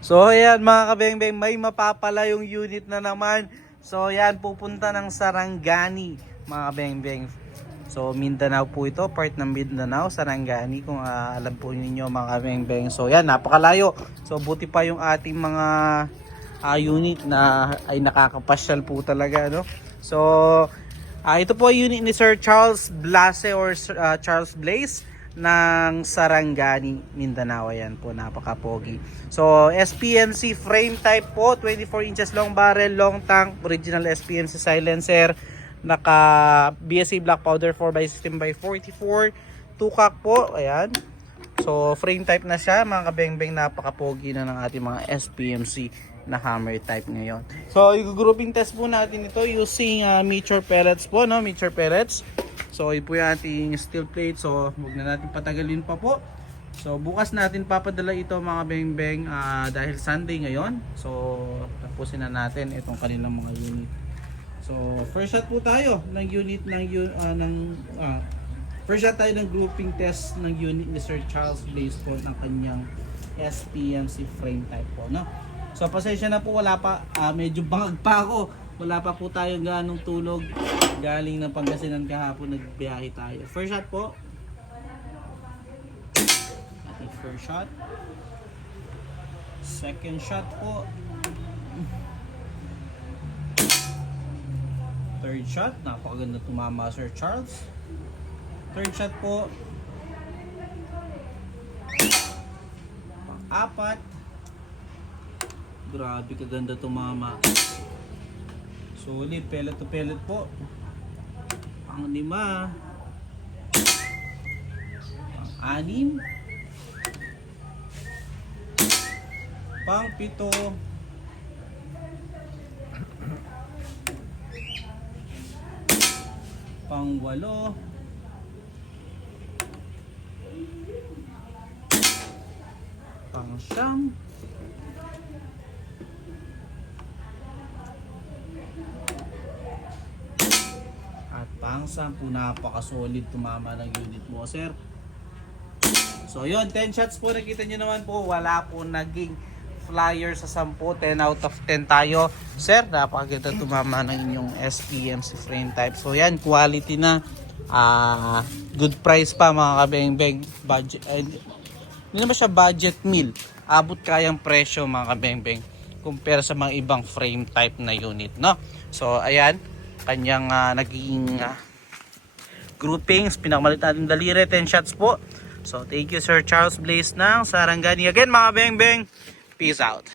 So ayan mga kabengbeng, may mapapala yung unit na naman. So ayan, pupunta ng Sarangani mga kabengbeng. So Mindanao po ito, part ng Mindanao, Sarangani kung alam po ninyo mga kabengbeng. So ayan, napakalayo. So buti pa yung ating mga unit na ay nakakapasyal po talaga, no? So ito po ay unit ni Sir Charles Blase or Charles Blaze ng Sarangani, Mindanao. Ayan po, napaka-pogi. So SPMC frame type po, 24 inches long barrel, long tank, original SPMC silencer, naka BSA black powder 4x16x44, 2-cock po. Ayan. So frame type na siya mga kabengbeng, napaka-pogi na ng ating mga SPMC na hammer type ngayon. So i-grouping test po natin ito using mature pellets po, no? Mature pellets. So ito po yung ating steel plate. So huwag na natin patagalin pa po. So bukas natin papadala ito mga bengbeng dahil Sunday ngayon. So tapusin na natin itong kanilang mga unit. So first shot po tayo ng unit first shot tayo ng grouping test ng unit ni Sir Charles Blaze po ng kanyang SPMC frame type po, no? So pasensya na po, wala pa, medyo bangag pa ako. Wala pa po tayong ganong tulog. Galing ng Pangasinan kahapon, nagbiyahe tayo. First shot po. Ating first shot. Second shot po. Third shot, napakaganda tumama Sir Charles. Third shot po. Pang-apat. Grabe kaganda tumama. Solid, pellet to pellet po. Pang-lima. Pang-anim. Pang-pito. Pang-walo. Pang-siyam. At pang-sampu, napaka-solid tumama ng unit mo, sir. So yun, 10 shots po, nakita nyo naman po, wala po naging flyer sa 10, 10 out of 10 tayo. Sir, napakaganda tumama ng inyong SPMC frame type. So yan, quality na. Good price pa mga kabengbeng. Budget, hindi naman siya budget meal. Abot kayang presyo mga kabengbeng compare sa mga ibang frame type na unit, no? So ayan, kanyang naging groupings, pinakamalit natin daliri, 10 shots po. So thank you Sir Charles Blaze ng Sarangani. Again mga bengbeng, peace out.